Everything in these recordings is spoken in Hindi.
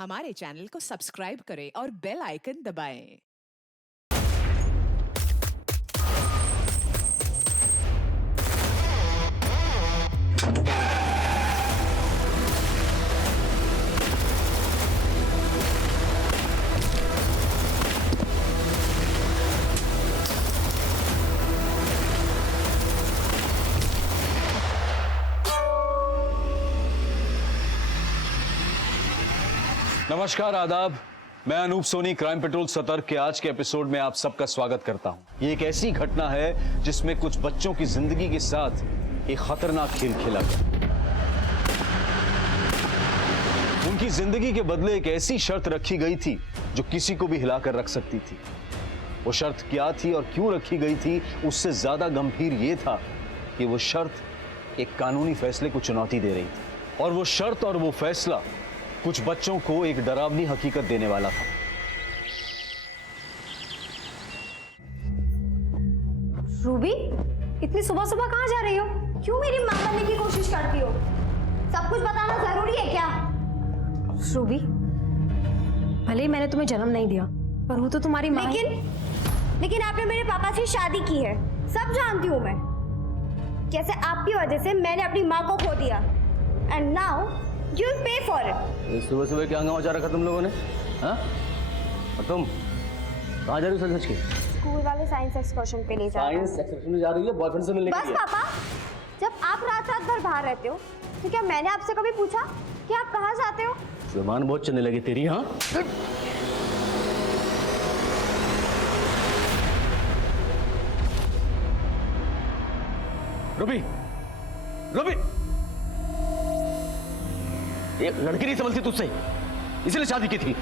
हमारे चैनल को सब्सक्राइब करें और बेल आइकन दबाएं। नमस्कार, आदाब। मैं अनूप सोनी क्राइम पेट्रोल सतर्क के आज के एपिसोड में आप सबका स्वागत करता हूं। ये एक ऐसी घटना है जिसमें कुछ बच्चों की जिंदगी के साथ एक खतरनाक खेल खेला गया। उनकी जिंदगी के बदले एक ऐसी शर्त रखी गई थी जो किसी को भी हिलाकर रख सकती थी। वो शर्त क्या थी और क्यों रखी गई थी, उससे ज्यादा गंभीर यह था कि वो शर्त एक कानूनी फैसले को चुनौती दे रही थी और वो शर्त और वो फैसला कुछ बच्चों को एक डरावनी हकीकत देने वाला था। रूबी, इतनी सुबह सुबह कहाँ जा रही हो? क्यों मेरी मां बनने की कोशिश करती हो? सब कुछ बताना जरूरी है क्या? रूबी, भले ही मैंने तुम्हें जन्म नहीं दिया, पर वो तो तुम्हारी मां है। लेकिन आपने मेरे पापा से शादी की है, सब जानती हूँ मैं। कैसे आपकी वजह से मैंने अपनी माँ को खो दिया, and now you will pay for it. सुबह सुबह क्या हंगामा मचा रखा तुम लोगों ने? हाँ? और तुम कहाँ जा रही हो सच के? स्कूल वाले साइंस एक्सकर्शन पे ले जा रहे हैं। साइंस एक्सकर्शन में जा रही है बॉयफ्रेंड से मिलने के बस लिए? पापा, जब आप रात रात भर बाहर रहते हो तो क्या मैंने आपसे कभी पूछा कि आप कहाँ जाते हो? जुबान बहुत चलने लगी तेरी। हाँ, रूबी, रूबी, एक लड़की नहीं समझती तुझसे, इसलिए शादी की थी।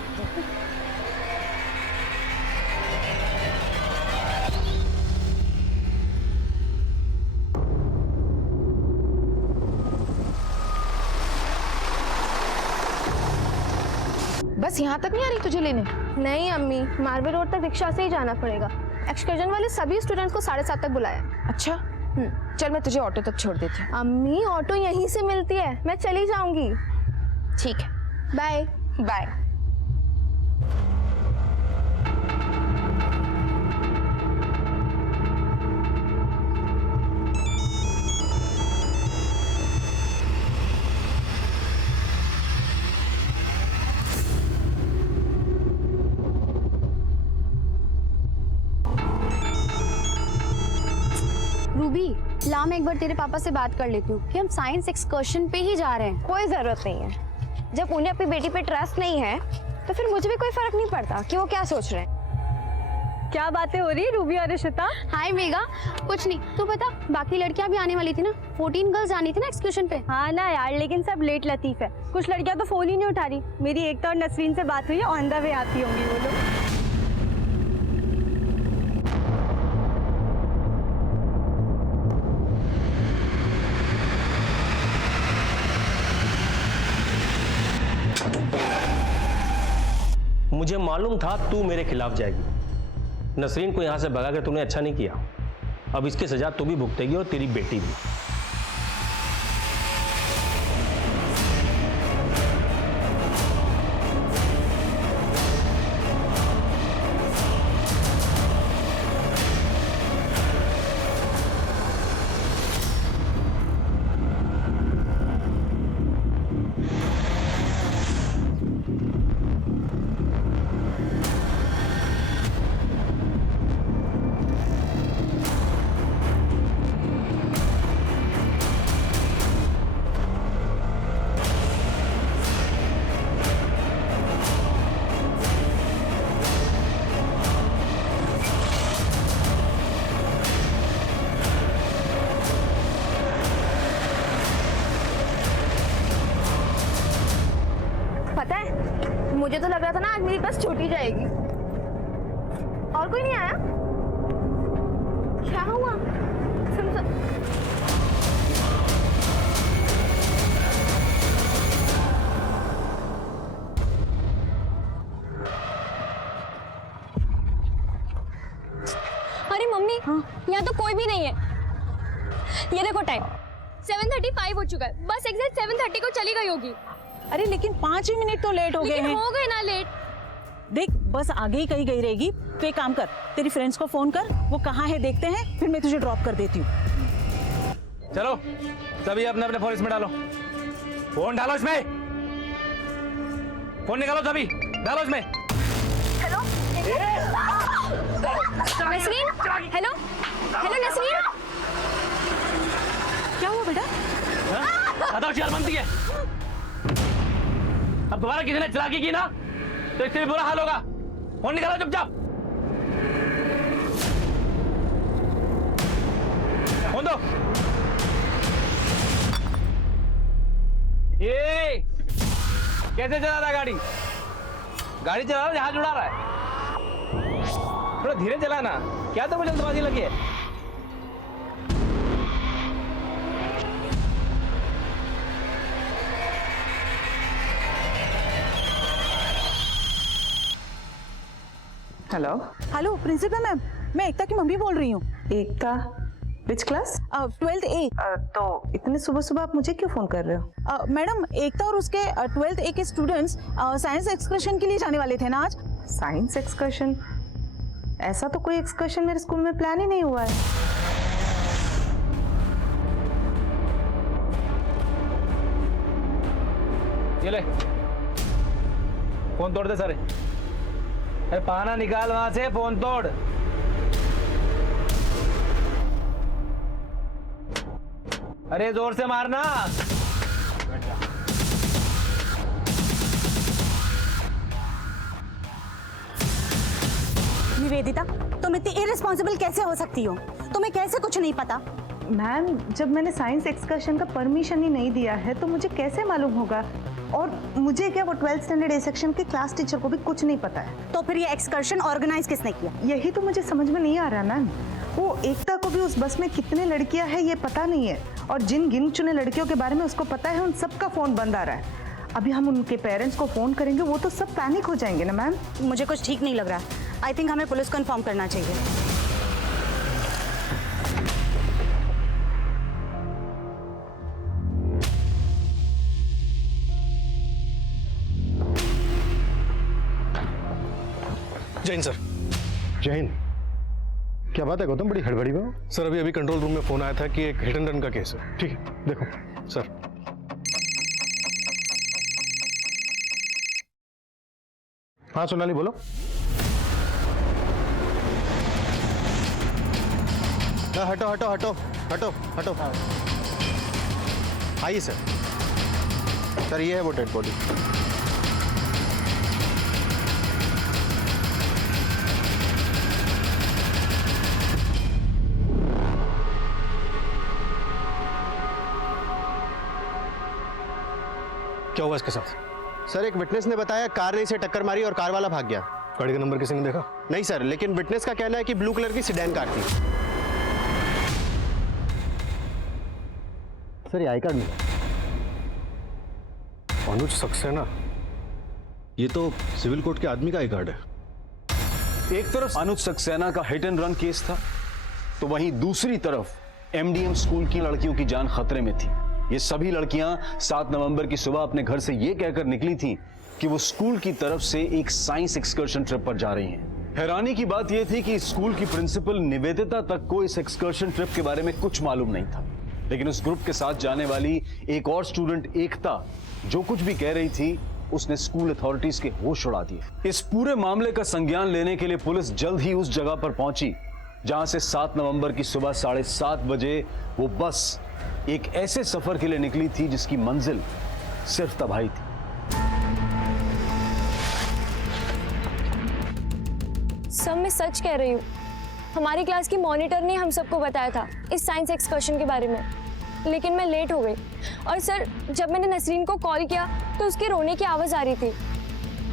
बस यहाँ तक नहीं आ रही तुझे लेने? नहीं अम्मी, मार्बल रोड तक रिक्शा से ही जाना पड़ेगा। एक्सकर्जन वाले सभी स्टूडेंट्स को 7:30 तक बुलाया। अच्छा, चल मैं तुझे ऑटो तक छोड़ देती हूँ। अम्मी, ऑटो यहीं से मिलती है, मैं चली जाऊंगी। ठीक है, बाय बाय। रूबी, ला मैं एक बार तेरे पापा से बात कर लेती हूँ कि हम साइंस एक्सकर्शन पे ही जा रहे हैं। कोई जरूरत नहीं है। जब उन्हें अपनी बेटी पे ट्रस्ट नहीं है तो फिर मुझे भी कोई फर्क नहीं पड़ता कि वो क्या सोच रहे हैं। क्या बातें हो रही है रूबी और रिशिता? हाय मेगा, कुछ नहीं। तू बता, बाकी लड़कियां भी आने वाली थी ना? 14 गर्ल्स आनी थी ना एक्सकर्शन पे। हाँ ना यार, लेकिन सब लेट लतीफ है। कुछ लड़कियां तो फोन ही नहीं उठा रही। मेरी एक तो और नसरीन से बात हुई है, ऑन द वे आती होंगी वो लोग। मुझे मालूम था तू मेरे खिलाफ जाएगी। नसरीन को यहां से भगा के तूने अच्छा नहीं किया। अब इसकी सजा तू भी भुगतेगी और तेरी बेटी भी। पता है, मुझे तो लग रहा था ना आज मेरी बस छूट ही जाएगी। और कोई नहीं आया? क्या हुआ? अरे मम्मी, यहाँ तो कोई भी नहीं है। ये देखो टाइम 7:35 हो चुका है। बस एग्जैक्ट 7:30 को चली गई होगी। अरे लेकिन 5 ही मिनट तो लेट हो गए हैं। हो गए ना लेट। देख बस आगे ही कहीं गई रहेगी, तो एक काम कर, तेरी फ्रेंड्स को फोन कर, वो कहाँ है देखते हैं, फिर मैं तुझे ड्रॉप कर देती हूँ। चलो सभी अपने अपने फोन इसमें डालो, फोन डालो इसमें, फोन निकालो सभी, डालो इसमें। Nasreen, hello hello Nasreen. क्या हुआ बेटा? ज्यादा होशियार बनती है, अब दोबारा किसी ने चालाकी की ना तो इससे भी बुरा हाल होगा। फोन निकालो चुपचाप, फोन दो। ये कैसे चला रहा गाड़ी? गाड़ी चला रहा, जहाज उड़ा रहा है। थोड़ा धीरे चलाना, क्या तो मुझे जल्दबाजी लगी है। हेलो हेलो प्रिंसिपल मैम, मैं एकता की मम्मी बोल रही हूँ। एकता, विच क्लास? 12th A। तो इतने सुबह सुबह आप मुझे क्यों फोन कर रहे हो? मैडम एकता और उसके 12th A के स्टूडेंट्स साइंस एक्सकर्शन के लिए जाने वाले थे ना आज। Science excursion? ऐसा तो कोई एक्सकर्शन मेरे स्कूल में प्लान ही नहीं हुआ है। ये ले, फोन तोड़ दे सारे। अरे पाना निकाल वहां से, फोन तोड़। अरे जोर से मारना। निवेदिता, तुम इतनी इररिस्पॉन्सिबल कैसे हो सकती हो? तुम्हें कैसे कुछ नहीं पता? मैम, जब मैंने साइंस एक्सकर्शन का परमिशन ही नहीं दिया है तो मुझे कैसे मालूम होगा? और मुझे क्या, वो 12th स्टैंडर्ड ए सेक्शन के क्लास टीचर को भी कुछ नहीं पता है। तो फिर ये एक्सकर्शन ऑर्गेनाइज किसने किया? यही तो मुझे समझ में नहीं आ रहा मैम। वो एकता को भी उस बस में कितने लड़कियां हैं ये पता नहीं है, और जिन गिन चुने लड़कियों के बारे में उसको पता है उन सबका फोन बंद आ रहा है। अभी हम उनके पेरेंट्स को फोन करेंगे, वो तो सब पैनिक हो जाएंगे ना मैम। मुझे कुछ ठीक नहीं लग रहा। आई थिंक हमें पुलिस को इन्फॉर्म करना चाहिए। जय हिंद सर। जय हिंद। क्या बात है गौतम, बड़ी हड़बड़ी में हो? सर अभी कंट्रोल रूम में फोन आया था कि एक हिट एंड रन का केस है। ठीक है, देखो सर। हाँ सोनाली बोलो। हटो हटो हटो हटो हटो। आइए सर। सर ये है वो डेड बॉडी। क्या हुआ इसके साथ? सर एक विटनेस ने बताया कार ने इसे टक्कर मारी और कार वाला भाग गया। गाड़ी का नंबर किसी ने देखा? नहीं सर, लेकिन विटनेस का कहना है कि ब्लू कलर की सीडैन कार थी। सर ये आई कार्ड मिला। अनुज सक्सेना, ये तो सिविल कोर्ट के आदमी का आई कार्ड है। एक तरफ अनुज सक्सेना का हिट एंड रन केस था, तो वहीं दूसरी तरफ एमडीएम स्कूल की लड़कियों की जान खतरे में थी। ये सभी लड़कियां 7 नवंबर की सुबह अपने घर से ये कहकर निकली थीं कि वो स्कूल की तरफ से एक साइंस एक्सकर्शन ट्रिप पर जा रही हैं। हैरानी की बात यह थी कि स्कूल की प्रिंसिपल निवेदिता तक को इस एक्सकर्शन ट्रिप के बारे में कुछ मालूम नहीं था, लेकिन उस ग्रुप के साथ जाने वाली एक और स्टूडेंट एकता जो कुछ भी कह रही थी, उसने स्कूल अथॉरिटीज के होश उड़ा दिए। इस पूरे मामले का संज्ञान लेने के लिए पुलिस जल्द ही उस जगह पर पहुंची जहां से 7 नवंबर की सुबह 7:30 बजे वो बस एक ऐसे सफर के लिए निकली थी जिसकी मंजिल सिर्फ तबाही थी। सब मैं सच कह रही हूँ। हमारी क्लास की मॉनिटर ने हम सबको बताया था इस साइंस एक्सकर्शन के बारे में, लेकिन मैं लेट हो गई। और सर जब मैंने नसरीन को कॉल किया तो उसके रोने की आवाज आ रही थी।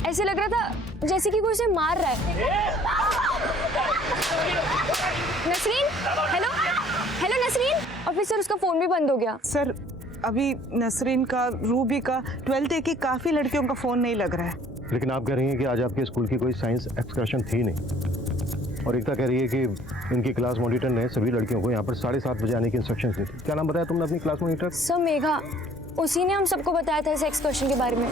ऐसे लग रहा था जैसे कि कोई उसे मार रहा है। Nasreen, hello hello Nasreen. और फिर सर उसका फोन भी बंद हो गया। सर अभी नसरीन का, रूबी का, 12th A की काफी लड़कियों का फोन नहीं लग रहा है। लेकिन आप कह रही हैं कि आज आपके स्कूल की कोई साइंस एक्सकर्शन थी नहीं, और एकता कह रही है कि इनकी क्लास मॉनिटर ने सभी लड़कियों को यहाँ पर 7:30 बजे आने की इंस्ट्रक्शंस दी थी। क्या नाम बताया तुमने अपनी क्लास मॉनिटर? सर मेघा। उसी ने हम सबको बताया था इस एक्सकर्शन के बारे में।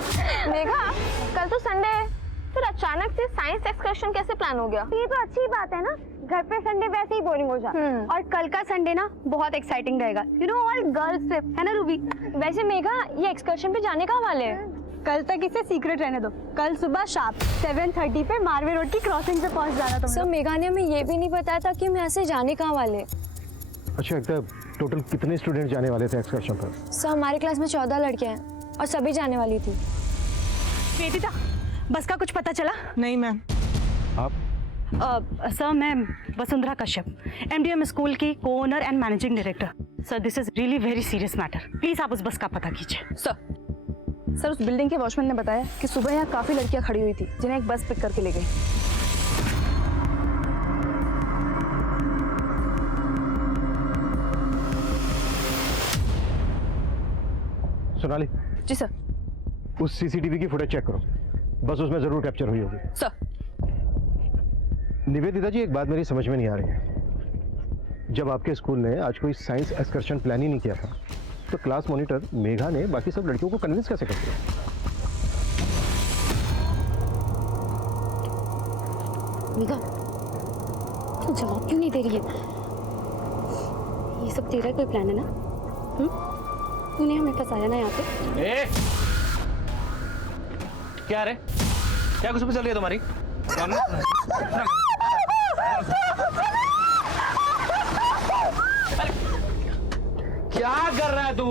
मेघा, कल तो संडे है, फिर अचानक से साइंस एक्सकर्शन कैसे प्लान हो गया? ये तो अच्छी बात है ना, घर पे संडे वैसे ही बोरिंग हो जाता है। और कल का संडे ना बहुत एक्साइटिंग रहेगा, you know, all girls trip, है ना रूबी? वैसे मेघा, ये एक्सकर्शन पे जाने कहाँ वाले हैं? कल तक इसे सीक्रेट रहने दो। कल सुबह शार्प 7:30 पे मारवे रोड की क्रॉसिंग पे पहुंच जाना तुम। सर, मेघा ने हमें ये भी नहीं बताया था कि हम यहाँ से जाने कहाँ वाले। अच्छा, एकता, टोटल कितने स्टूडेंट जाने वाले थे एक्सकर्शन पर? सर, हमारी क्लास में 14 लड़कियां हैं और सभी जाने वाली थी। वेदिता, बस का कुछ पता चला? नहीं मैम। आप? सर, मैं वसुंधरा कश्यप, MDM स्कूल की co-owner and managing director. Sir, this is really very serious matter, please आप उस बस का पता कीजिए। सर, उस बिल्डिंग के वॉचमैन ने बताया कि सुबह यहाँ काफी लड़कियां खड़ी हुई थी जिन्हें एक बस पिक करके ले गई। सोनाली। जी सर। उस CCTV की फुटेज चेक करो, बस उसमें जरूर कैप्चर हुई होगी। सर। निवेदिता जी, एक बात मेरी समझ में नहीं आ रही है। जब आपके स्कूल ने आज कोई साइंस एक्सकर्शन प्लान ही नहीं किया था, तो क्लास मॉनिटर मेघा ने बाकी सब लड़कियों को कन्विंस कैसे कर दिया? मेघा, तू जवाब क्यों नहीं दे रही है? ये सब तेरा कोई प्लान है ना? तूने हमें फंसाया ना यहाँ पे। ए! क्या रे? क्या कुछ भी चल रही है तुम्हारी? क्या कर रहा है तू?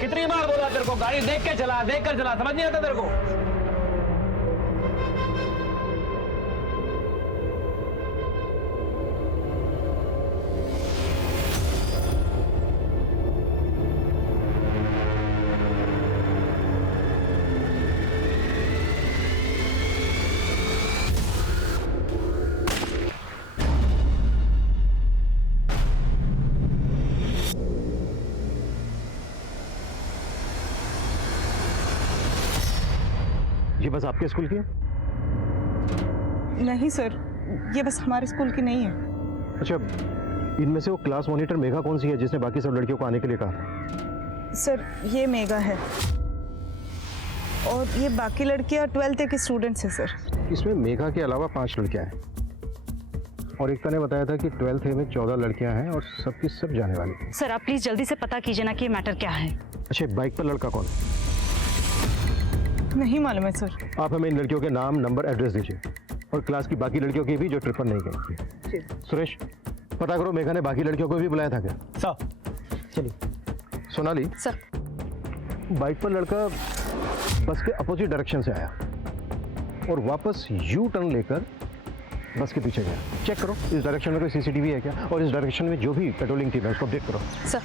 कितनी बार बोला तेरे को गाड़ी देख के चला, देख कर चला, समझ नहीं आता तेरे को? ये बस आपके स्कूल की है? नहीं सर, ये बस हमारे स्कूल की नहीं है। अच्छा, इनमें से वो क्लास मॉनिटर मेघा कौन सी है जिसने बाकी सब लड़कियों को आने के लिए कहा था? सर, ये मेघा है और ये बाकी लड़कियां 12th के स्टूडेंट्स हैं सर। इसमें मेघा के अलावा 5 लड़कियां हैं और एकता ने बताया था कि 12th में 14 लड़कियां हैं और सबकी सब जाने वाली हैं। सर, आप प्लीज जल्दी से पता कीजिए ना कि ये मैटर क्या है। अच्छा, बाइक पर लड़का कौन? नहीं मालूम है सर। आप हमें इन लड़कियों के नाम, नंबर, एड्रेस दीजिए और क्लास की बाकी लड़कियों की भी जो ट्रिप पर नहीं गई। सुरेश, पता करो मेघा ने बाकी लड़कियों को भी बुलाया था क्या? सर, चलिए। सोनाली सर। बाइक पर लड़का बस के अपोजिट डायरेक्शन से आया और वापस यू टर्न लेकर बस के पीछे गया। चेक करो इस डायरेक्शन में कोई CCTV है क्या, और इस डायरेक्शन में जो भी पेट्रोलिंग टीम है उसको अपडेट करो। सर।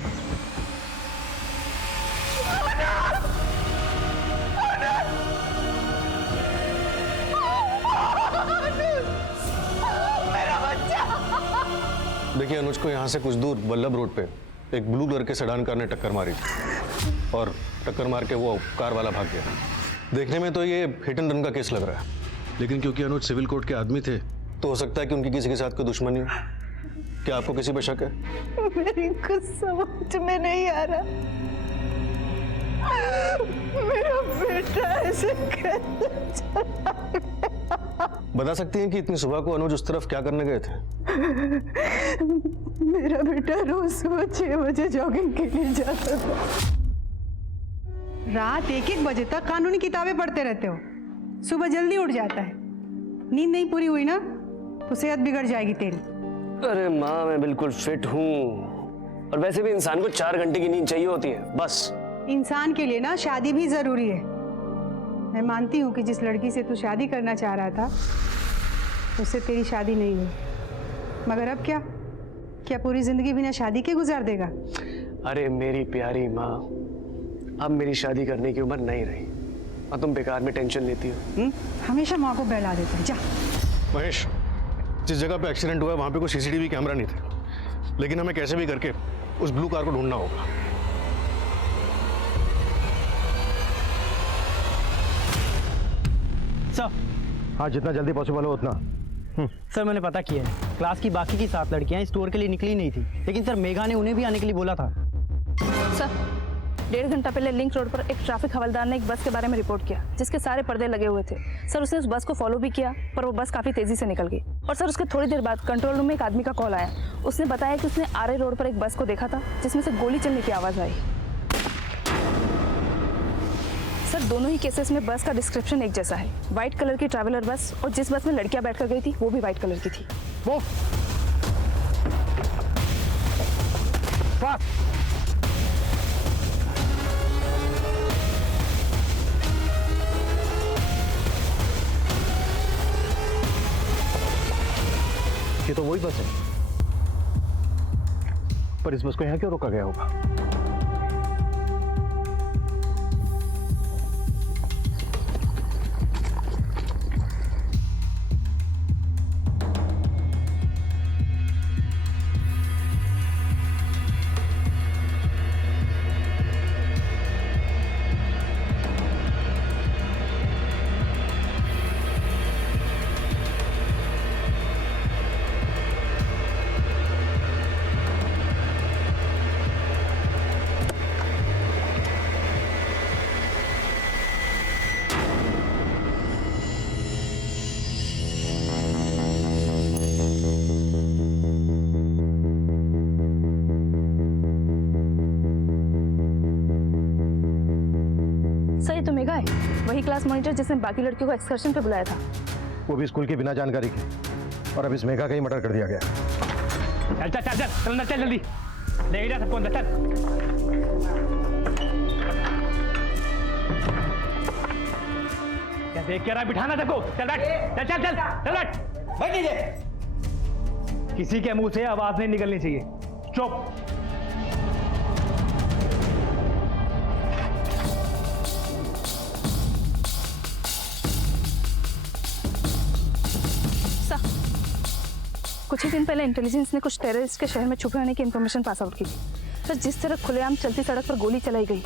देखिए, अनुज को यहाँ से कुछ दूर वल्लभ रोड पे एक ब्लू कलर के सेडान कार ने टक्कर मारी थी और टक्कर मार के वो कार वाला भाग गया। देखने में तो ये हिट एंड रन का केस लग रहा है, लेकिन क्योंकि अनुज सिविल कोर्ट के आदमी थे तो हो सकता है कि उनकी किसी के साथ कोई दुश्मनी हो। क्या आपको किसी पे शक है? मेरी कुछ समझ में नहीं आ रहा। मेरा बेटा ऐसे कैसे चला गया? बता सकती हैं कि इतनी सुबह को अनुज उस तरफ क्या करने गए थे? मेरा बेटा रोज सुबह 6 बजे जॉगिंग के लिए जाता था। रात 1-1 बजे तक कानूनी किताबें पढ़ते रहते हो, सुबह जल्दी उठ जाता है। नींद नहीं पूरी हुई ना तो सेहत बिगड़ जाएगी तेरी। अरे माँ, मैं बिल्कुल फिट हूँ और वैसे भी इंसान को 4 घंटे की नींद चाहिए होती है बस। इंसान के लिए ना शादी भी जरूरी है। मैं मानती हूँ कि जिस लड़की से तू शादी करना चाह रहा था उससे तेरी शादी नहीं हुई, मगर अब क्या पूरी जिंदगी बिना शादी के गुजार देगा? अरे मेरी प्यारी माँ, अब मेरी शादी करने की उम्र नहीं रही और तुम बेकार में टेंशन लेती हो। हमेशा माँ को बहला देते हैं। जा महेश, जिस जगह पे एक्सीडेंट हुआ है वहां पे कोई CCTV कैमरा नहीं थे, लेकिन हमें कैसे भी करके उस ब्लू कार को ढूंढना होगा। सर। हाँ, जितना जल्दी पॉसिबल हो उतना। सर, मैंने पता किया है, क्लास की बाकी की 7 लड़कियां इस टूर के लिए निकली नहीं थी, लेकिन सर मेघा ने उन्हें भी आने के लिए बोला था। सर, 1.5 घंटा पहले लिंक रोड पर एक ट्रैफिक हवलदार ने एक बस के बारे में रिपोर्ट किया जिसके सारे पर्दे लगे हुए थे। सर उसने उस बस को फॉलो भी किया पर वो बस काफ़ी तेज़ी से निकल गई। और सर उसके थोड़ी देर बाद कंट्रोल रूम में एक आदमी का कॉल आया। उसने बताया कि उसने आरे रोड पर एक बस को देखा था जिसमें से गोली चलने की आवाज़ आई। सर दोनों ही केसेस में बस का डिस्क्रिप्शन एक जैसा है, व्हाइट कलर की ट्रैवलर बस, और जिस बस में लड़कियां बैठकर गई थी वो भी व्हाइट कलर की थी। वो ये तो वही बस है, पर इस बस को यहाँ क्यों रोका गया होगा? तो मेघा है, वही क्लास मॉनिटर जिसने बाकी लड़कियों को एक्सकर्शन पे बुलाया था। वो भी स्कूल के बिना जानकारी के, और अब इस मेघा का ही मर्डर कर दिया गया। चल चल चल चल अंदर चल जल्दी, ले जा सबको अंदर चल। क्या देख के रहा, बिठाना सबको, चल बैठ, चल चल चल चल बैठ, बैठ नीचे। किसी के मुंह से आवाज नहीं निकलनी चाहिए, चुप। कुछ ही दिन पहले इंटेलिजेंस ने कुछ टेररिस्ट के शहर में छुपे होने की इंफॉर्मेशन पास आउट की थी। सर जिस तरह खुलेआम चलती सड़क पर गोली चलाई गई,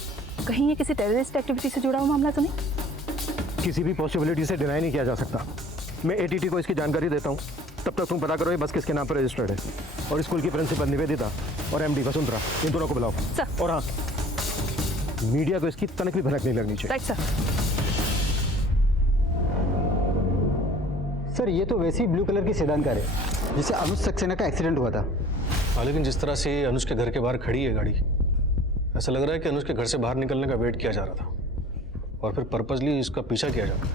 कहीं ये किसी टेररिस्ट एक्टिविटी से जुड़ा हुआ मामला तो नहीं? किसी भी पॉसिबिलिटी से डिनाई नहीं किया जा सकता। मैं एटीटी को इसकी जानकारी देता हूँ, तब तक तुम पता करो ये बस किसके नाम पर रजिस्टर्ड है। और स्कूल की प्रिंसिपल निवेदिता और एमडी वसुंधरा, इन दोनों को बुलाओ सर। और हाँ, मीडिया को इसकी तनक भी भनक नहीं लगनी चाहिए। Right sir. सर ये तो वैसी ब्लू कलर की सेडान कार है जिससे अनुज सक्सेना का एक्सीडेंट हुआ था। हाँ, लेकिन जिस तरह से अनुज के घर के बाहर खड़ी है गाड़ी, ऐसा लग रहा है कि अनुज के घर से बाहर निकलने का वेट किया जा रहा था और फिर पर्पसली इसका पीछा किया जा रहा है।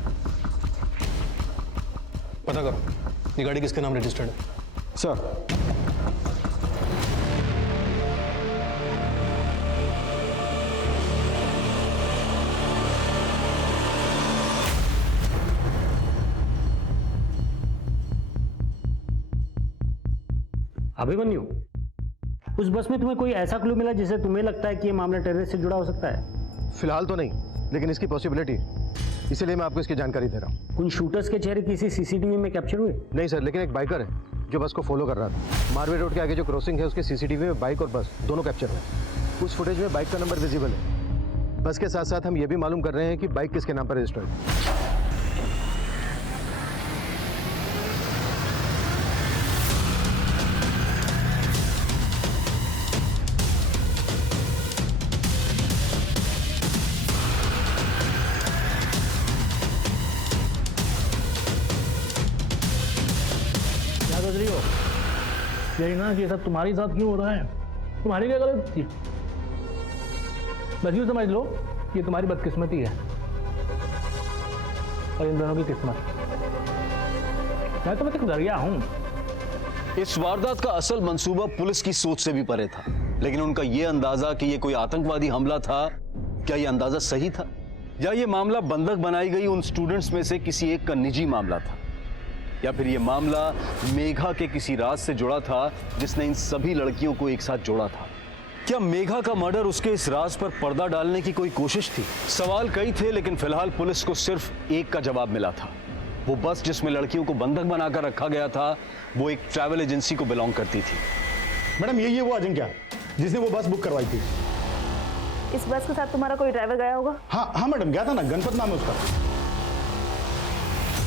पता करो ये गाड़ी किसके नाम रजिस्टर्ड है। सर अभिमन्यु, उस बस में तुम्हें कोई ऐसा क्लू मिला जिससे तुम्हें लगता है कि ये मामला टेररिस्ट से जुड़ा हो सकता है? फिलहाल तो नहीं, लेकिन इसकी पॉसिबिलिटी, इसीलिए मैं आपको इसकी जानकारी दे रहा हूँ। उन शूटर्स के चेहरे किसी सीसीटीवी में कैप्चर हुए? नहीं सर, लेकिन एक बाइकर है जो बस को फॉलो कर रहा था। मारवे रोड के आगे जो क्रॉसिंग है उसके सीसीटीवी में बाइक और बस दोनों कैप्चर हुए। उस फुटेज में बाइक का नंबर विजिबल है। बस के साथ साथ हम ये भी मालूम कर रहे हैं कि बाइक किसके नाम पर रजिस्टर्ड है। यही ना कि ये सब तुम्हारे साथ क्यों हो रहा है? तुम्हारी क्या गलती थी? बस यूँ समझ लो ये तुम्हारी बदकिस्मती है और इन दोनों की किस्मत। मैं तो एक दरिया हूं। इस वारदात का असल मंसूबा पुलिस की सोच से भी परे था, लेकिन उनका यह अंदाजा कि यह कोई आतंकवादी हमला था, क्या यह अंदाजा सही था या यह मामला बंधक बनाई गई उन स्टूडेंट्स में से किसी एक का निजी मामला था, या फिर यह मामला मेघा के किसी राज से जुड़ा था जिसने इन सभी लड़कियों को एक साथ जोड़ा था? क्या मेघा का मर्डर उसके इस राज पर पर्दा डालने की कोई कोशिश थी? सवाल कई थे, लेकिन फिलहाल पुलिस को सिर्फ एक का जवाब मिला था। वो बस जिसमें लड़कियों को बंधक बनाकर रखा गया था, वो एक ट्रैवल एजेंसी को बिलोंग करती थी। मैडम यही है वो अजिंक्य जिसने वो बस बुक करवाई थी। इस बस के साथ तुम्हारा कोई ड्राइवर गया होगा? हाँ मैडम, गया था ना, गणपत नाम है उसका।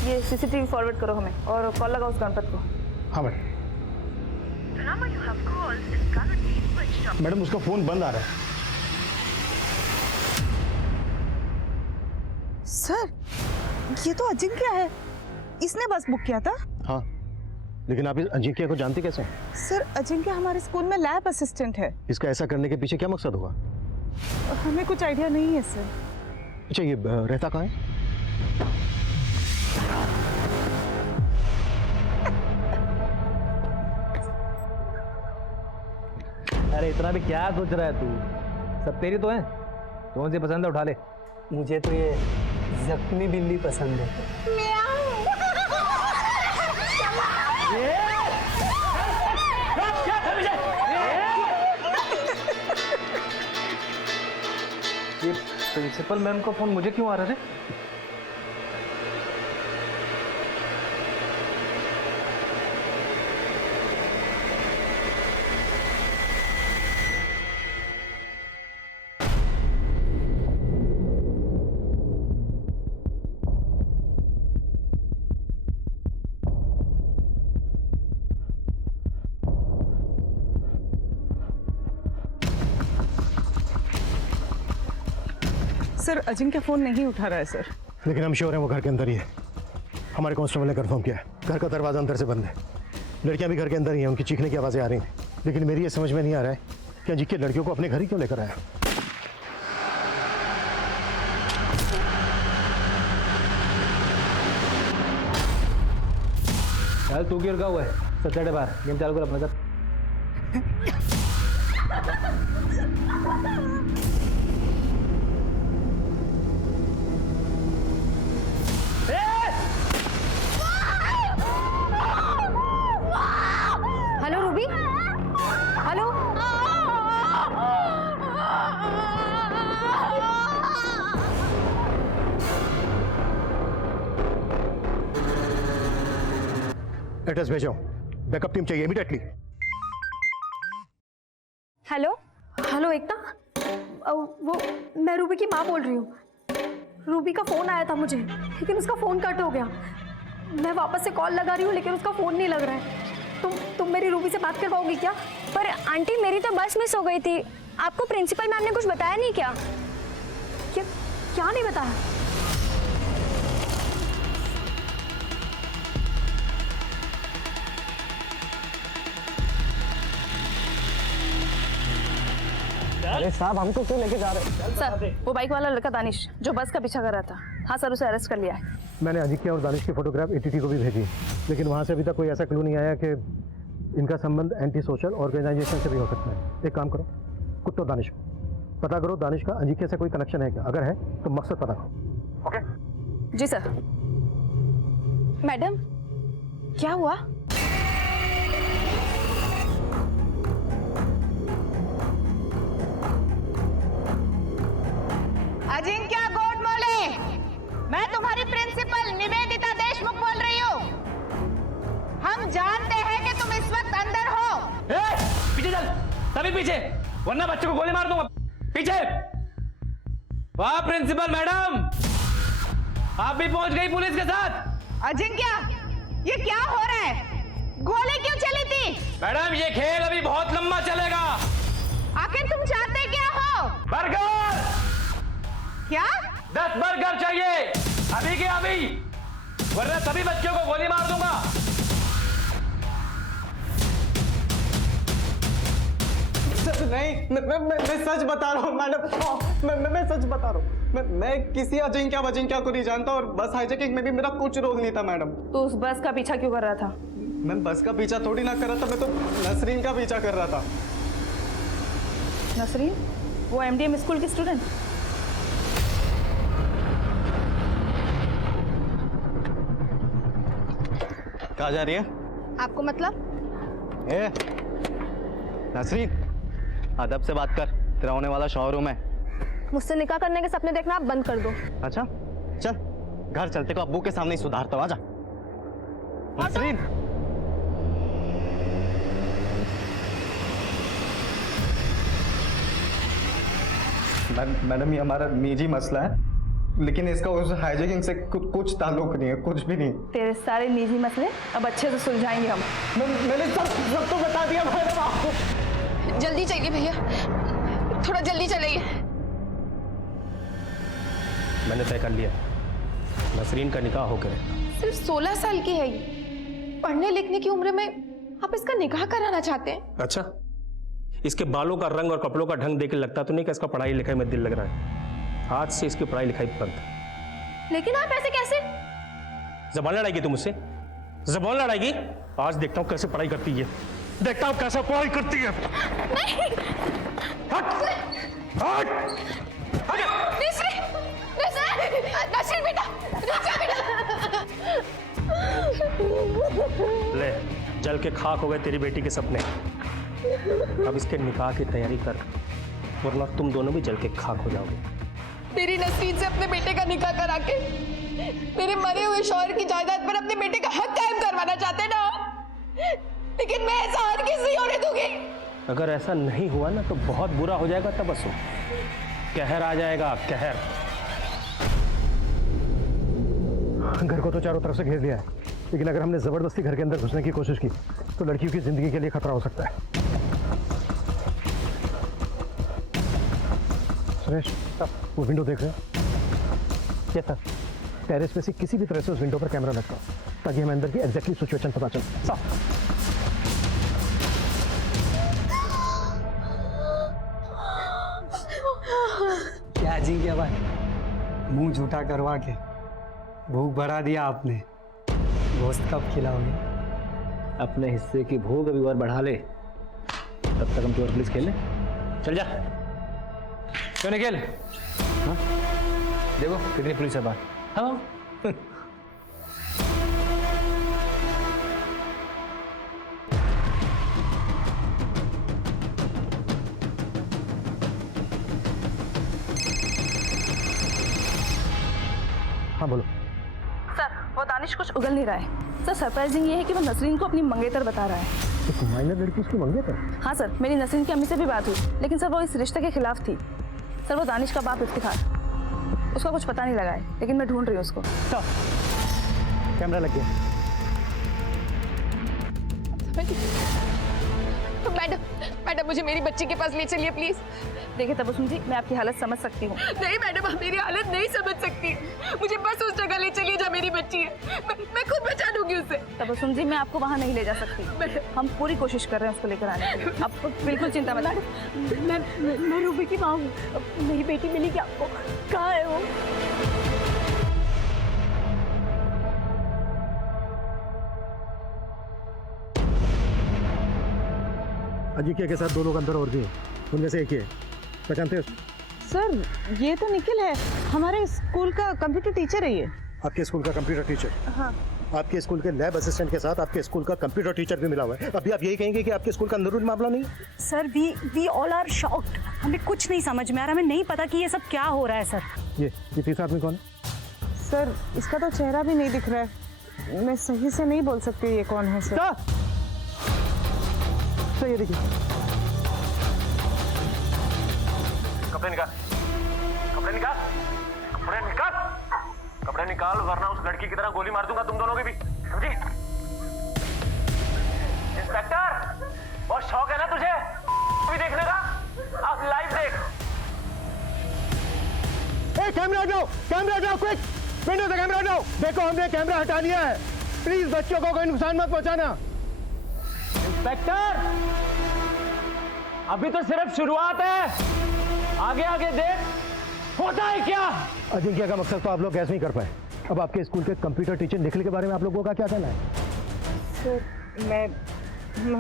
ये सीसीटीवी फॉरवर्ड करो हमें और कॉल लगाओ उस गणपत को। हाँ मैडम, उसका फोन बंद आ रहा है। सर, ये तो अजिंक्य है, इसने बस बुक किया था। हाँ, लेकिन आप इस अजिंक्य को जानते कैसे हैं? सर, अजिंक्य हमारे स्कूल में लैब असिस्टेंट है। इसका ऐसा करने के पीछे क्या मकसद होगा? हमें कुछ आइडिया नहीं है सर। अच्छा, ये रहता कहाँ है? अरे इतना भी क्या सोच रहा है तू? सब तेरी तो है, कौन सी पसंद है उठा ले। मुझे तो ये जख्मी बिल्ली पसंद है। ये प्रिंसिपल मैम का फोन मुझे क्यों आ रहा है? सर, अजिंक्य फोन नहीं उठा रहा है सर। लेकिन हम श्योर हैं वो घर के अंदर ही है। हमारे कांस्टेबल ने कंफर्म किया है, घर का दरवाजा अंदर से बंद है। लड़कियां भी घर के अंदर ही हैं, उनकी चीखने की आवाज़ें आ रही हैं। लेकिन मेरी ये समझ में नहीं आ रहा है कि अजिंक्य लड़कियों को अपने घर ही क्यों लेकर आया। चल तू क्यों रुका हुआ है? सैटरडे बार गेम चालू कर अपना। चल हेलो रूबी, हेलो। एड्रेस भेजो, बैकअप टीम चाहिए इमीडिएटली। हेलो हेलो एकता, वो मैं रूबी की माँ बोल रही हूँ। रूबी का फोन आया था मुझे, लेकिन उसका फोन कट हो गया। मैं वापस से कॉल लगा रही हूँ, लेकिन उसका फोन नहीं लग रहा है। तुम मेरी रूबी से बात कर पाओगी क्या? पर आंटी, मेरी तो बस मिस हो गई थी। आपको प्रिंसिपल मैम ने कुछ बताया नहीं क्या? क्या नहीं बताया? अरे साहब, हमको क्यों लेके जा रहे हैं? सर, वो बाइक वाला लड़का दानिश जो बस का पीछा कर रहा था। हाँ सर, उसे अरेस्ट कर लिया है। मैंने अजिंक्य और दानिश की फोटोग्राफ एटीटी को भी भेजी, लेकिन वहाँ से अभी तक कोई ऐसा क्लू नहीं आया कि इनका संबंध एंटी सोशल ऑर्गेनाइजेशन से भी हो सकता है। एक काम करो, कुत्तो दानिश को पता करो, दानिश का अजिंक्य से कोई कनेक्शन है क्या? अगर है तो मकसद पता करो। ओके जी सर। मैडम, क्या हुआ? Ajinkya, good morning. मैं तुम्हारी प्रिंसिपल निवेदिता देशमुख बोल रही हूँ। हम जानते हैं कि तुम इस वक्त अंदर हो। पीछे चल, सभी पीछे, वरना बच्चे को गोली मार दूंगा। पीछे। वाह प्रिंसिपल मैडम, आप भी पहुंच गई पुलिस के साथ। अजिंक्य, ये क्या हो रहा है? गोली क्यों चली थी? मैडम, ये खेल अभी बहुत लंबा चलेगा। आखिर तुम चाहते क्या हो? बर्गर। क्या? 10 बर्गर चाहिए, अभी के अभी, वरना सभी बच्चों को गोली मार दूंगा। नहीं, मैं सच बता रहा हूँ मैडम। मैं सच बता रहा हूँ। मैं किसी अजिंक्य को नहीं जानता, और बस हाईजैकिंग में भी मेरा कुछ रोल नहीं था मैडम। तो उस बस का पीछा क्यों कर रहा था? मैं बस का पीछा थोड़ी ना कर रहा था, मैं तो नसरीन का पीछा कर रहा था। नसरीन, वो एमडीएम स्कूल की स्टूडेंट? कहाँ जा रही है? आपको मतलब? ए, नसरीन, अदब से बात कर, तेरा होने वाला शोरूम है। मुझसे निकाह करने के सपने देखना आप बंद कर दो। अच्छा, चल घर चलते को अब्बू के सामने ही सुधारता हूँ, आजा। नसरीन, मैडम ये हमारा निजी मसला है, लेकिन इसका उस हाईजैकिंग से कुछ ताल्लुक नहीं है, कुछ भी नहीं। तेरे सारे निजी मसले अब अच्छे से सुलझाएंगे हम। मैंने सब तो बता दिया मैडम आपको। जल्दी चलिए भैया, थोड़ा जल्दी चलिए। मैंने तय कर लिया, नसरीन का निकाह होकर रहेगा। सिर्फ 16 साल की है ये, पढ़ने लिखने की उम्र में आप इसका निकाह कराना चाहते हैं? अच्छा, इसके बालों का रंग और कपड़ों का ढंग देख के लगता तो नहीं कि इसका पढ़ाई लिखाई में दिल लग रहा है। आज से इसकी पढ़ाई लिखाई बंद। लेकिन आप ऐसे कैसे? जबान लड़ाएगी तुम मुझसे? जबान लड़ाएगी? आज देखता हूँ कैसे पढ़ाई करती है, देखता हूँ कैसे पढ़ाई करती है। नहीं। हट! हट! नसरीन बेटा, ले, जल के खाक हो गए तेरी बेटी के सपने। अब इसके निकाह की तैयारी कर, वरना तुम दोनों भी जल के खाक हो जाओगे। मेरी नसरीन से अपने बेटे का निकाह करा के मेरे मरे हुए शौहर की जायदाद पर अपने बेटे का हक कायम करवाना चाहते ना, लेकिन मैं ऐसा हरगिज़ नहीं होने दूंगी। अगर ऐसा नहीं हुआ ना तो बहुत बुरा हो जाएगा तबस्सुम, कहर आ जाएगा, कहर। घर को तो चारों तरफ से घेर लिया है, लेकिन अगर हमने जबरदस्ती घर के अंदर घुसने की कोशिश की तो लड़कियों की जिंदगी के लिए खतरा हो सकता है। सुरेश, वो विंडो देख रहे हैं? Yes sir. टेरेस पे से किसी भी तरह से उस विंडो पर कैमरा लटकाओ ताकि हमें अंदर की एग्जैक्टली सिचुएशन पता चले। साफ। क्या जी क्या बात, मुंह झूठा करवा के भूख बढ़ा दिया आपने। गोश्त कब खिलाओगे? अपने हिस्से की भूख अभी और बढ़ा ले, तब तक हम चोर पुलिस खेल ले। चल जा, क्यों नहीं खेल? हाँ? देखो कितनी पुलिस है बाहर। हाँ हाँ बोलो। सर, वो दानिश कुछ उगल नहीं रहा है। सर, सरप्राइजिंग ये है कि वो नसरीन को अपनी मंगेतर बता रहा है। तो माइनर लड़की उसकी मंगेतर? हाँ सर, मेरी नसरीन की अम्मी से भी बात हुई, लेकिन सर वो इस रिश्ते के खिलाफ थी। सर, वो दानिश का बाप इफ्तिखार, उसका कुछ पता नहीं लगा है, लेकिन मैं ढूंढ रही हूँ उसको। कैमरा लग गया। मैडम मुझे मेरी बच्ची के पास ले चलिए प्लीज। देखिए तबस्सुम जी, मैं आपकी हालत समझ सकती हूँ। नहीं मैडम, आप मेरी हालत नहीं समझ सकती। मुझे बस उस जगह ले चलिए जहाँ मेरी बच्ची है। मैं खुद बचा दूंगी उसे। तबस्सुम जी, मैं आपको वहाँ नहीं ले जा सकती। हम पूरी कोशिश कर रहे हैं उसको लेकर आने की। आप बिल्कुल चिंता मत करिए। मैं रूबी की माँ हूँ, मेरी बेटी मिली क्या आपको? कहाँ है वो? अजीकिया के साथ दो लोग अंदर और भी हैं, उनमें से एक ही है, पहचानते हो? सर ये तो निखिल है, हमारे स्कूल का कंप्यूटर टीचर है ये। आपके स्कूल का कंप्यूटर टीचर? हाँ। आपके स्कूल के लैब असिस्टेंट के साथ आपके स्कूल का कंप्यूटर टीचर भी मिला हुआ है। अभी आप यही कहेंगे कि आपके स्कूल का अंदरूनी मामला नहीं? Sir, we all are shocked. हमें कुछ नहीं समझ में आ रहा, हमें नहीं पता कि ये सब क्या हो रहा है सर। ये तीसरा आदमी कौन है? सर, इसका तो चेहरा भी नहीं दिख रहा है, मैं सही से नहीं बोल सकती ये कौन है सर। सर ये देखिए, कपड़े निकाल, कपड़े निकाल, कपड़े निकाल, कपड़े निकाल, वरना उस लड़की की तरह गोली मार दूंगा तुम दोनों की भी, समझी? इंस्पेक्टर, बहुत शौक है ना तुझे भी देखने का? आप लाइव देख। ए, कैमरा हटाओ, कैमरा हटाओ, क्विक, विंडो से कैमरा हटाओ। देखो हमने कैमरा हटा लिया है, प्लीज बच्चों को कोई नुकसान मत पहुंचाना। इंस्पेक्टर, अभी तो सिर्फ शुरुआत है, आगे आगे देख होता है क्या। अजिंक्य का मकसद तो आप लोग गैस नहीं कर पाए, अब आपके स्कूल के कंप्यूटर टीचर निखिल के बारे में आप लोगों का क्या कहना है? सर मैं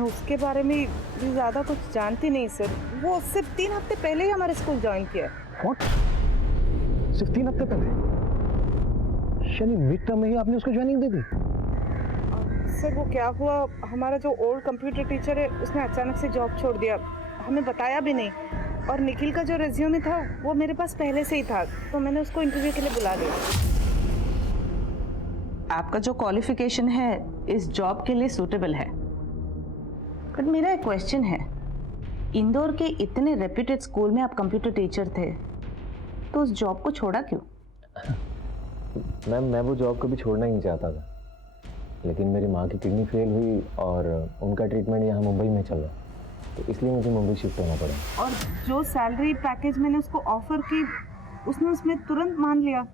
उसके बारे में भी ज़्यादा कुछ जानती नहीं सर, वो सिर्फ 3 हफ्ते पहले ही हमारे स्कूल ज्वाइन किया। What? सिर्फ 3 हफ्ते पहले? शनि मिड टर्म में ही आपने उसको ज्वाइनिंग दे दी? सर वो क्या हुआ, हमारा जो ओल्ड कंप्यूटर टीचर है उसने अचानक से जॉब छोड़ दिया, हमें बताया भी नहीं, और निखिल का जो रेज्यूमे था वो मेरे पास पहले से ही था, तो मैंने उसको इंटरव्यू के लिए बुला लिया। आपका जो क्वालिफिकेशन है इस जॉब के लिए सूटेबल है, बट मेरा एक क्वेश्चन है, इंदौर के इतने रेप्यूटेड स्कूल में आप कंप्यूटर टीचर थे, तो उस जॉब को छोड़ा क्यों? मैम, मैं वो जॉब कभी छोड़ना ही नहीं चाहता था, लेकिन मेरी माँ की किडनी फेल हुई और उनका ट्रीटमेंट यहाँ मुंबई में चल रहा, तो इसलिए मुझे मुंबई शिफ्ट होना पड़ा। और जो सैलरी पैकेज मैंने उसको ऑफर की, उसने उसमें तुरंत मान लिया।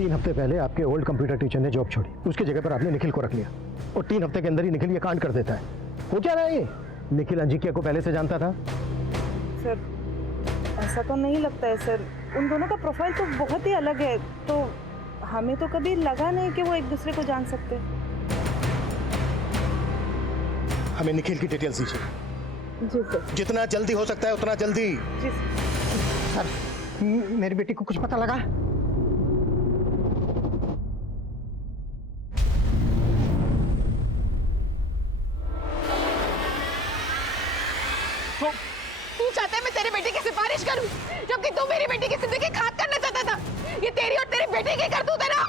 3 हफ्ते पहले आपके ओल्ड कंप्यूटर टीचर ने जॉब छोड़ी, उसकी जगह पर आपने निखिल को रख लिया और 3 हफ्ते के अंदर ही निखिल ये कांड कर देता है। हो क्या रहा है ये? निखिल अंजिकिया को पहले से जानता था? सर ऐसा तो नहीं लगता है सर, उन दोनों का प्रोफाइल तो बहुत ही अलग है, तो हमें तो कभी लगा नहीं कि वो एक दूसरे को जान सकते। हमें निखिल की डिटेल्स दीजिए। जी सर। जितना जल्दी हो सकता है उतना जल्दी। जी सर, मेरी बेटी को कुछ पता लगा? तू चाहता है मैं तेरी बेटी की सिफारिश करूं, जबकि तू मेरी बेटी की जिंदगी खाक करना चाहता था। ये तेरी और तेरी बेटी की करतूत है ना।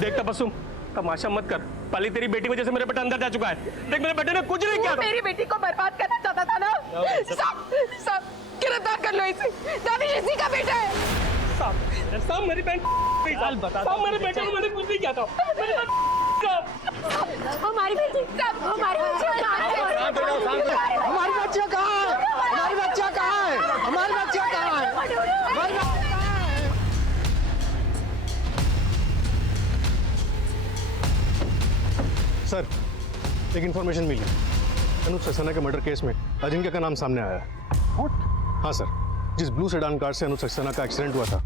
देख तबस्सुम, तमाशा मत कर। पली तेरी बेटी वजह से मेरा बेटा अंदर जा चुका है। देख मेरे बेटे ने कुछ नहीं किया था। मेरी बेटी को बर्बाद करना चाहता था ना। सब गिरफ्तार कर लो इसे। दानिश इसी का बेटा है। सब मेरी बहन सब मेरे बेटे को मैंने कुछ नहीं किया था। हमारी बेटी हमारी बच्चियाँ कहाँ है? हमारी बच्चियाँ कहाँ है? हमारी बच्चियाँ कहाँ है? हमारी बच्चियाँ कहाँ है? सर, एक इंफॉर्मेशन मिली। अनुप सक्सेना के मर्डर केस में अजिंक्य का नाम सामने आया है। हाँ सर, जिस ब्लू सेडान कार से अनुप सक्सेना का एक्सीडेंट हुआ था,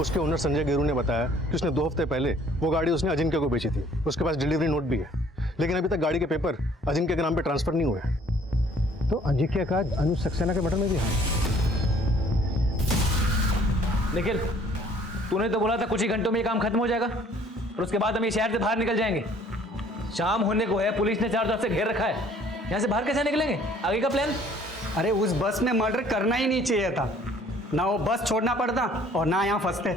उसके ओनर संजय गेरू ने बताया कि उसने 2 हफ्ते पहले वो गाड़ी उसने अजिंक्य को बेची थी। उसके पास डिलीवरी नोट भी है, लेकिन अभी तक गाड़ी के पेपर अजिंक्य के नाम पे ट्रांसफर नहीं हुए। तो अजिंक्य का अनुप सक्सेना के मर्डर में भी हाथ? निखिल, तूने तो बोला था कुछ ही घंटों में ये काम खत्म हो जाएगा और उसके बाद हम ये शहर से बाहर निकल जाएंगे। शाम होने को है, पुलिस ने 4 तरफ से घेर रखा है। यहाँ से बाहर कैसे निकलेंगे? आगे का प्लान? अरे उस बस में मर्डर करना ही नहीं चाहिए था, ना वो बस छोड़ना पड़ता और ना यहाँ फंसते।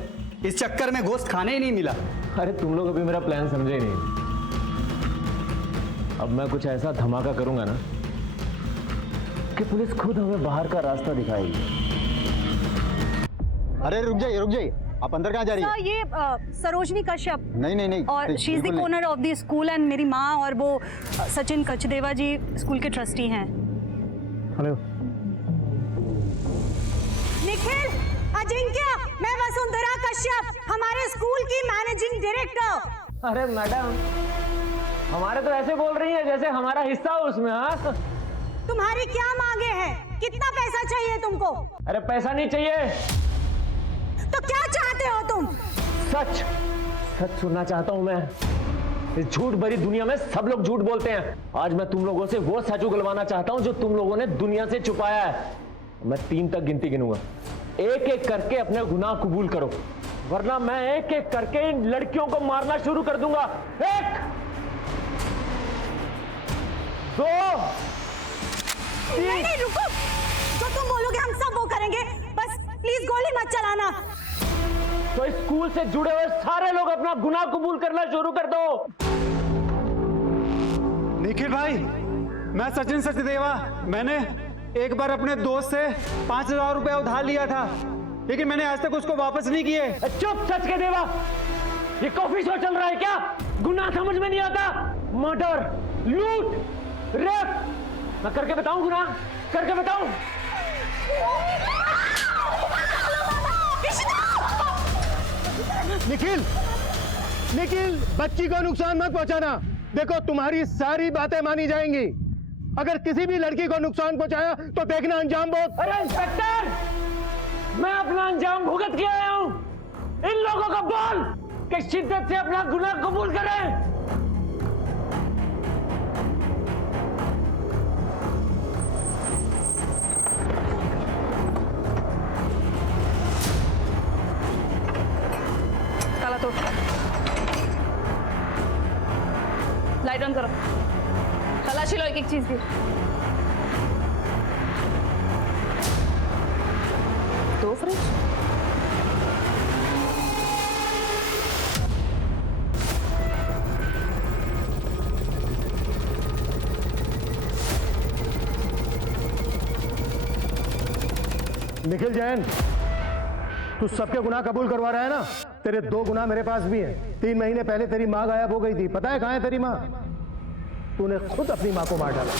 इस चक्कर में गोश्त खाने ही नहीं मिला। अरे तुम लोग अभी मेरा प्लान समझे ही नहीं। अब मैं कुछ ऐसा धमाका करूंगा ना कि पुलिस खुद हमें बाहर का रास्ता दिखाएगी। अरे रुक जाइए, आप अंदर कहाँ जा रही हैं? ये सरोजनी कश्यप। नहीं और she is the owner of the school and मेरी माँ और वो सचिन कचदेवा जी स्कूल के ट्रस्टी हैं। हेलो निखिल, अजिंक्य, मैं वसुंधरा कश्यप, हमारे स्कूल की मैनेजिंग डायरेक्टर। अरे मैडम, हमारे तो ऐसे बोल रही है जैसे हमारा हिस्सा हो उसमें। हाँ, तुम्हारी क्या मांगे हैं? कितना पैसा चाहिए तुमको? अरे पैसा नहीं चाहिए। तो क्या चाहते हो तुम? सच सुनना चाहता हूं मैं। इस झूठ भरी दुनिया में सब लोग झूठ बोलते हैं। आज मैं तुम लोगों से वो सच उगलवाना चाहता हूं जो तुम लोगों ने दुनिया से छुपाया है। मैं 3 तक गिनती गिनूंगा, एक एक करके अपने गुनाह कबूल करो, वरना मैं एक एक करके इन लड़कियों को मारना शुरू कर दूंगा। 1 2 3। नहीं, रुको, जो तुम बोलोगे हम सब वो करेंगे, बस प्लीज गोली मत चलाना। तो इस स्कूल से जुड़े हुए सारे लोग अपना गुनाह कबूल करना शुरू कर दो। निखिल भाई, मैं सचिन सचदेवा, मैंने एक बार अपने दोस्त से 5000 रुपए उधार लिया था, लेकिन मैंने आज तक उसको वापस नहीं किए। चुप सच के देवा, ये कॉफी शो चल रहा है क्या? गुनाह समझ में नहीं आता? मर्डर, लूट, रेप, मैं करके बताऊं? गुनाह करके बताऊं? निखिल, बच्ची को नुकसान मत पहुंचाना। देखो, तुम्हारी सारी बातें मानी जाएंगी। अगर किसी भी लड़की को नुकसान पहुंचाया तो देखना अंजाम बहुत। अरे इंस्पेक्टर, मैं अपना अंजाम भुगत के आया हूं। इन लोगों को बोल कि शिद्दत से अपना गुनाह कबूल करें। ताला तोड़, लाइट ऑन करो, तलाशी लो एक एक चीज की। दो फ्रिज, निखिल जैन, तू सबके गुनाह कबूल करवा रहा है ना? तेरे 2 गुनाह मेरे पास भी हैं। 3 महीने पहले तेरी माँ गायब हो गई थी, पता है कहाँ है तेरी माँ? तूने खुद अपनी माँ को मार डाला।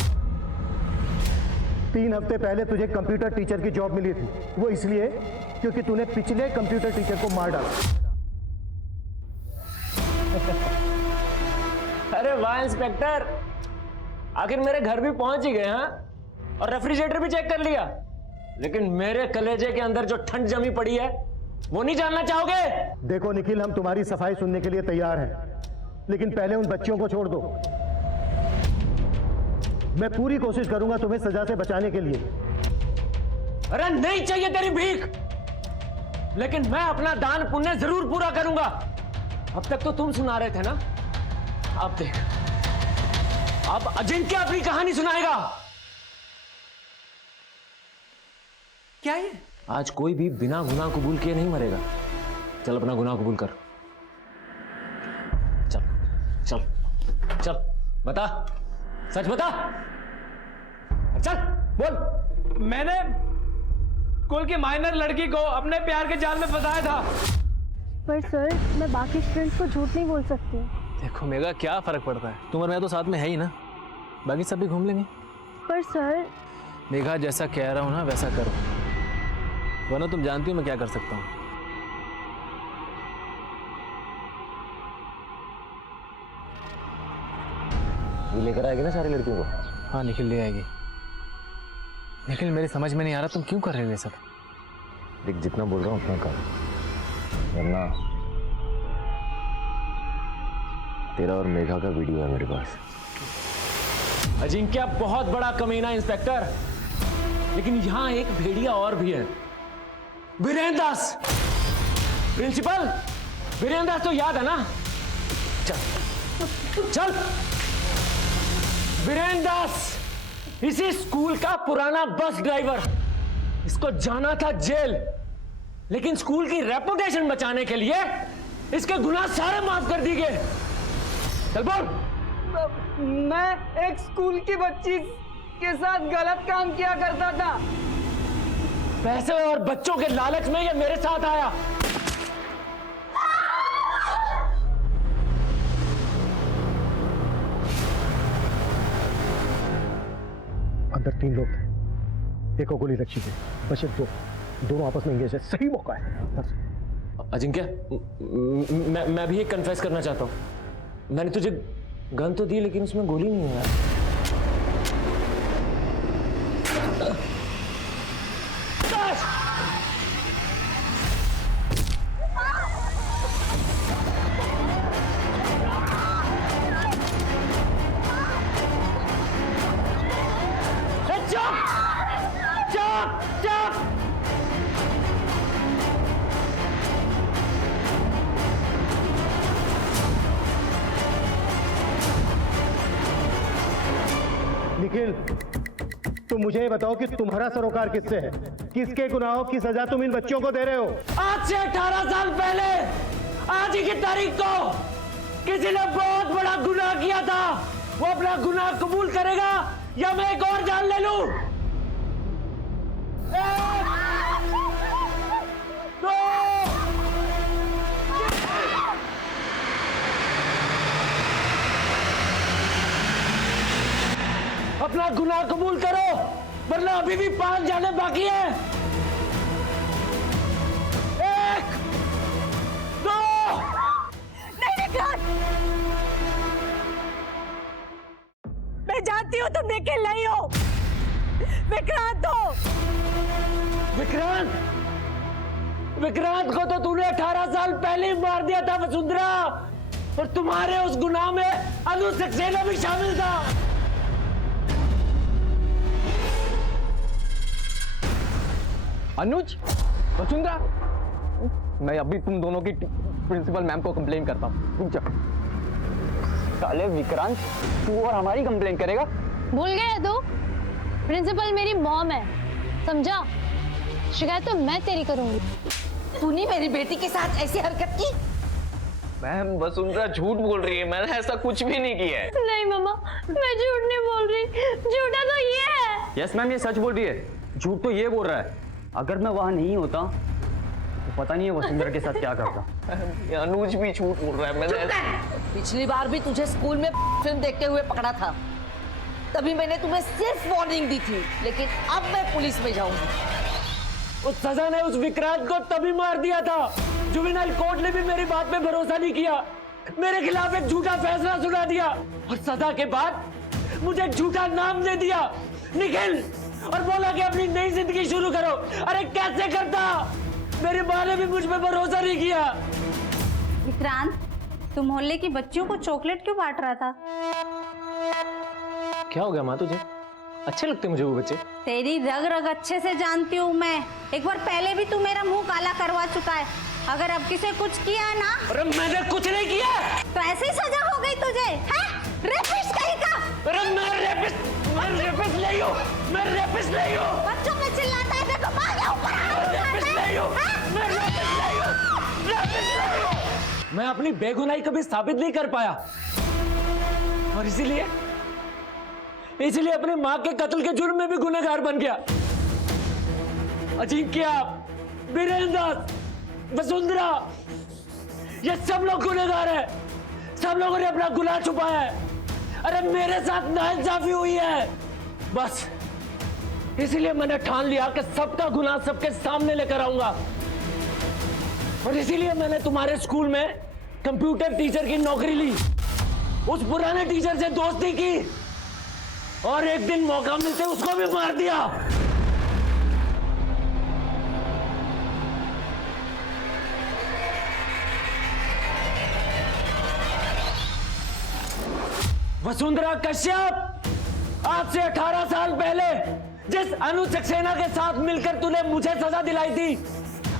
3 हफ्ते पहले तुझे कंप्यूटर टीचर की जॉब मिली थी, वो इसलिए क्योंकि तूने पिछले कंप्यूटर टीचर को मार डाला। अरे वाह इंस्पेक्टर, आखिर मेरे घर भी पहुंच ही गए। हाँ, और रेफ्रिजरेटर भी चेक कर लिया, लेकिन मेरे कलेजे के अंदर जो ठंड जमी पड़ी है वो नहीं जानना चाहोगे? देखो निखिल, हम तुम्हारी सफाई सुनने के लिए तैयार हैं, लेकिन पहले उन बच्चियों को छोड़ दो। मैं पूरी कोशिश करूंगा तुम्हें सजा से बचाने के लिए। अरे नहीं चाहिए तेरी भीख, लेकिन मैं अपना दान पुण्य जरूर पूरा करूंगा। अब तक तो तुम सुना रहे थे ना, अब देख, अब अजिंक्य अपनी कहानी सुनाएगा। क्या है? आज कोई भी बिना गुनाह कबूल किए नहीं मरेगा। चल अपना गुनाह कबूल कर, चल चल चल, बता, सच बता, चल बोल। मैंने स्कूल की माइनर लड़की को अपने प्यार के जाल में फंसाया था। पर सर, मैं बाकी स्टूडेंट्स को झूठ नहीं बोल सकती। देखो मेगा, क्या फर्क पड़ता है, तुम और मैं तो साथ में है ही ना, बाकी सब भी घूम लेंगे। पर सर, मेघा जैसा कह रहा हूं ना वैसा करो, वरना तुम जानती हो मैं क्या कर सकता हूं। ये लेकर आएगी ना सारी लड़कियों को? हाँ निखिल ले आएगी। निखिल मेरी समझ में नहीं आ रहा तुम क्यों कर रहे हो ये सब? देख जितना बोल रहा हूँ उतना कर, वरना तेरा और मेघा का वीडियो है मेरे पास। अजिंक्य बहुत बड़ा कमीना इंस्पेक्टर, लेकिन यहां एक भेड़िया और भी है, वीरेंद्र दास। प्रिंसिपल वीरेंद्र दास तो याद है ना? चल चल, वीरेंद्र दास इसी स्कूल का पुराना बस ड्राइवर, इसको जाना था जेल, लेकिन स्कूल की रेपुटेशन बचाने के लिए इसके गुनाह सारे माफ कर दिए गए। चल बोल। मैं एक स्कूल की बच्ची के साथ गलत काम किया करता था। पैसे और बच्चों के लालच में ये मेरे साथ आया। अंदर 3 लोग थे, एक को गोली लगी थी, बचे 2, दोनों आपस में इंगेज है। सही मौका है। अजिंक्य, मैं भी एक कन्फेस करना चाहता हूं। मैंने तुझे गन तो दी, लेकिन उसमें गोली नहीं है यार। निखिल, तुम मुझे बताओ कि तुम्हारा सरोकार किससे है? किसके गुनाहों की सजा तुम इन बच्चों को दे रहे हो? आज से 18 साल पहले आज ही की तारीख को किसी ने बहुत बड़ा गुनाह किया था। वो अपना गुनाह कबूल करेगा या मैं एक और जान ले लूं? 1, 2, अपना गुनाह कबूल करो, वरना अभी भी 5 जाने बाकी है। 1, 2। नहीं विक्रांत, मैं जानती हूँ तुम निखिल नहीं हो, विक्रांत हो। विक्रांत, विक्रांत को तो तूने 18 साल पहले ही मार दिया था वसुंधरा, और तुम्हारे उस गुनाह में अनु सक्सेना भी शामिल था। अनुज, वसुंधरा, मैं अभी तुम दोनों की प्रिंसिपल मैम को कंप्लेन करता हूँ। रुक जा। साले विक्रांत, तू और हमारी कंप्लेन करेगा? भूल गए तू? प्रिंसिपल मेरी मॉम है, समझा? शिकायत तो मैं तेरी करूंगी। तूने मेरी बेटी के साथ ऐसी हरकत की? मैम वसुंधरा झूठ बोल रही है, मैंने ऐसा कुछ भी नहीं किया है। नहीं मामा, मैं झूठ नहीं बोल रही, झूठा तो ये है। यस मैम, ये सच बोल रही है, झूठ तो ये बोल रहा है। अगर मैं वहां नहीं होता तो पता नहीं है वसुंधरा के साथ क्या करता। अनुज भी झूठ बोल रहा है। मैंने पिछली बार भी तुझे स्कूल में फिल्म देखते हुए पकड़ा था, तभी मैंने तुम्हें सिर्फ वार्निंग दी थी, लेकिन अब मैं पुलिस में जाऊंगी। उस सजा ने उस विक्रांत को तभी मार दिया था। जुवेनाइल कोर्ट ने भी मेरी बात पे भरोसा नहीं किया। मेरे खिलाफ एक झूठा फैसला सुना दिया और सजा के बाद मुझे झूठा नाम दे दिया निखिल, और बोला कि अपनी नई जिंदगी शुरू करो। अरे कैसे करता? मेरी माँ ने भी मुझ पे भरोसा नहीं किया। विक्रांत, तुम मोहल्ले की बच्चियों को चॉकलेट क्यों बांट रहा था? क्या हो गया माँ तुझे? अच्छे लगते मुझे वो बच्चे। तेरी रग रग अच्छे से जानती हूँ मैं। एक बार पहले भी तू मेरा मुंह काला करवा चुका है। अगर अब किसी कुछ किया ना। अरे मैंने कुछ नहीं किया। तो ऐसे ही सजा हो गई तुझे, हैं? रेपिस्ट कहीं का। अरे मैं रेपिस्ट नहीं हूँ। मैं रेपिस्ट नहीं हूँ। बच्चों पे चिल्लाता है, देखो माँ के ऊपर रेपिस्ट नहीं हूँ। मैं रेपिस्ट नहीं हूँ। रेपिस्ट नहीं हूँ। मैं अपनी बेगुनाही कभी साबित नहीं कर पाया और इसीलिए अपने माँ के कत्ल के जुर्म में भी गुनहगार बन गया। अजिंक्य, वीरेंद्र, वसुंधरा, ये सब लोग गुनहगार हैं। सब लोगों ने अपना गुनाह छुपाया है। अरे मेरे साथ नाइंसाफी हुई है। बस इसीलिए मैंने ठान लिया कि सबका गुनाह सबके सामने लेकर आऊंगा। और इसीलिए मैंने तुम्हारे स्कूल में कंप्यूटर टीचर की नौकरी ली। उस पुराने टीचर से दोस्ती की और एक दिन मौका मिलते उसको भी मार दिया। वसुंधरा कश्यप, आज से 18 साल पहले जिस अनुज सक्सेना के साथ मिलकर तूने मुझे सजा दिलाई थी,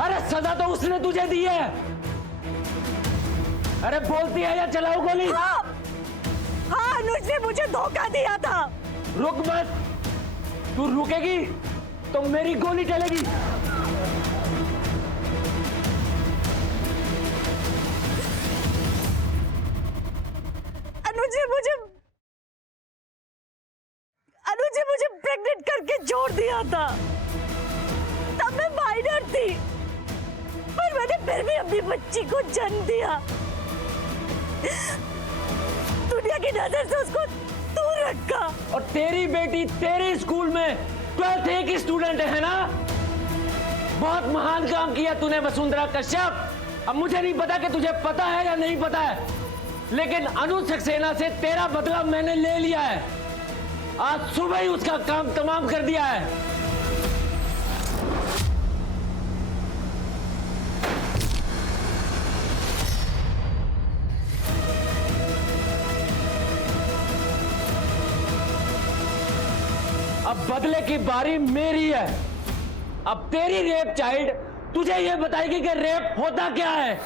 अरे सजा तो उसने तुझे दी है। अरे बोलती है या चलाओ गोली? हाँ, अनुज ने मुझे धोखा दिया था। रुक मत, तू रुकेगी तो मेरी गोली चलेगी। अनुज ने मुझे प्रेग्नेंट करके छोड़ दिया था। तब मैं माइनर थी, पर मैंने फिर भी अपनी बच्ची को जन्म दिया। दुनिया की नजर से उसको दूर रखा। और तेरी बेटी तेरे स्कूल में 12th A की स्टूडेंट है ना? बहुत महान काम किया तूने वसुंधरा कश्यप। अब मुझे नहीं पता कि तुझे पता है या नहीं पता है, लेकिन अनुज सक्सेना से तेरा बदला मैंने ले लिया है। आज सुबह ही उसका काम तमाम कर दिया है। अब बदले की बारी मेरी है। अब तेरी रेप चाइल्ड तुझे यह बताएगी कि रेप होता क्या है।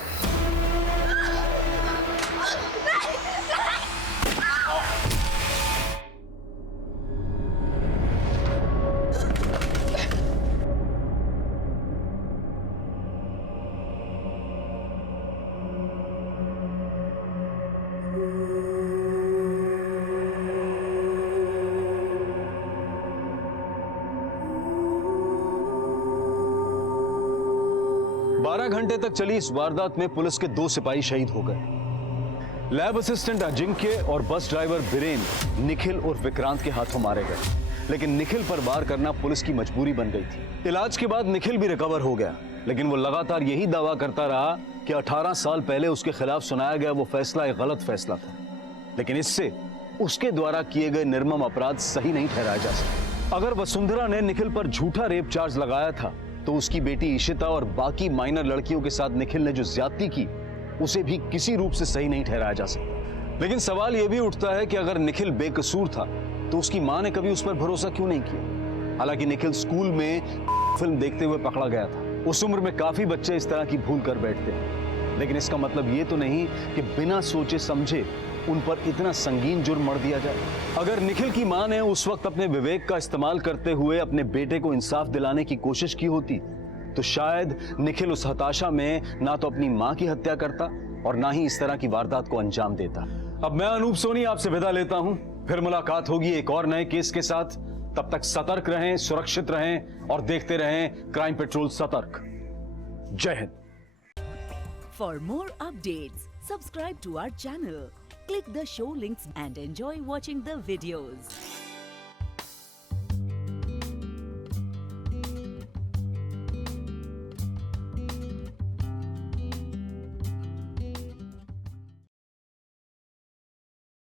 घंटे तक चली इस वारदात में पुलिस के 2 सिपाही शहीद हो गए। लैब असिस्टेंट अजिंक्य और बस ड्राइवर बीरेन निखिल और विक्रांत के हाथों मारे गए, लेकिन निखिल पर वार करना पुलिस की मजबूरी बन गई थी। इलाज के बाद निखिल भी रिकवर हो गया, लेकिन वो लगातार यही दावा करता रहा कि 18 साल पहले उसके खिलाफ सुनाया गया वो फैसला एक गलत फैसला था, लेकिन इससे उसके द्वारा किए गए निर्मम अपराध सही नहीं ठहराया जा सकता। अगर वसुंधरा ने निखिल पर झूठा रेप चार्ज लगाया था तो उसकी बेटी इशिता और बाकी माइनर लड़कियों के साथ निखिल ने जो ज्यादती की उसे भी किसी रूप से सही नहीं ठहराया जा सकता। लेकिन सवाल यह भी उठता है कि अगर निखिल बेकसूर था तो उसकी मां ने कभी उस पर भरोसा क्यों नहीं किया। हालांकि निखिल स्कूल में फिल्म देखते हुए पकड़ा गया था। उस उम्र में काफी बच्चे इस तरह की भूल कर बैठते हैं, लेकिन इसका मतलब ये तो नहीं कि बिना सोचे समझे उन पर इतना संगीन जुर्म मढ़ दिया जाए। अगर निखिल की मां ने उस वक्त अपने विवेक का इस्तेमाल करते हुए अपने बेटे को इंसाफ दिलाने की कोशिश की होती तो शायद निखिल उस हताशा में ना तो अपनी मां की हत्या करता और ना ही इस तरह की वारदात को अंजाम देता। अब मैं अनूप सोनी आपसे विदा लेता हूं, फिर मुलाकात होगी एक और नए केस के साथ। तब तक सतर्क रहें, सुरक्षित रहें और देखते रहें क्राइम पेट्रोल सतर्क। जय Hind. For more updates, subscribe to our channel, click the show links and enjoy watching the videos.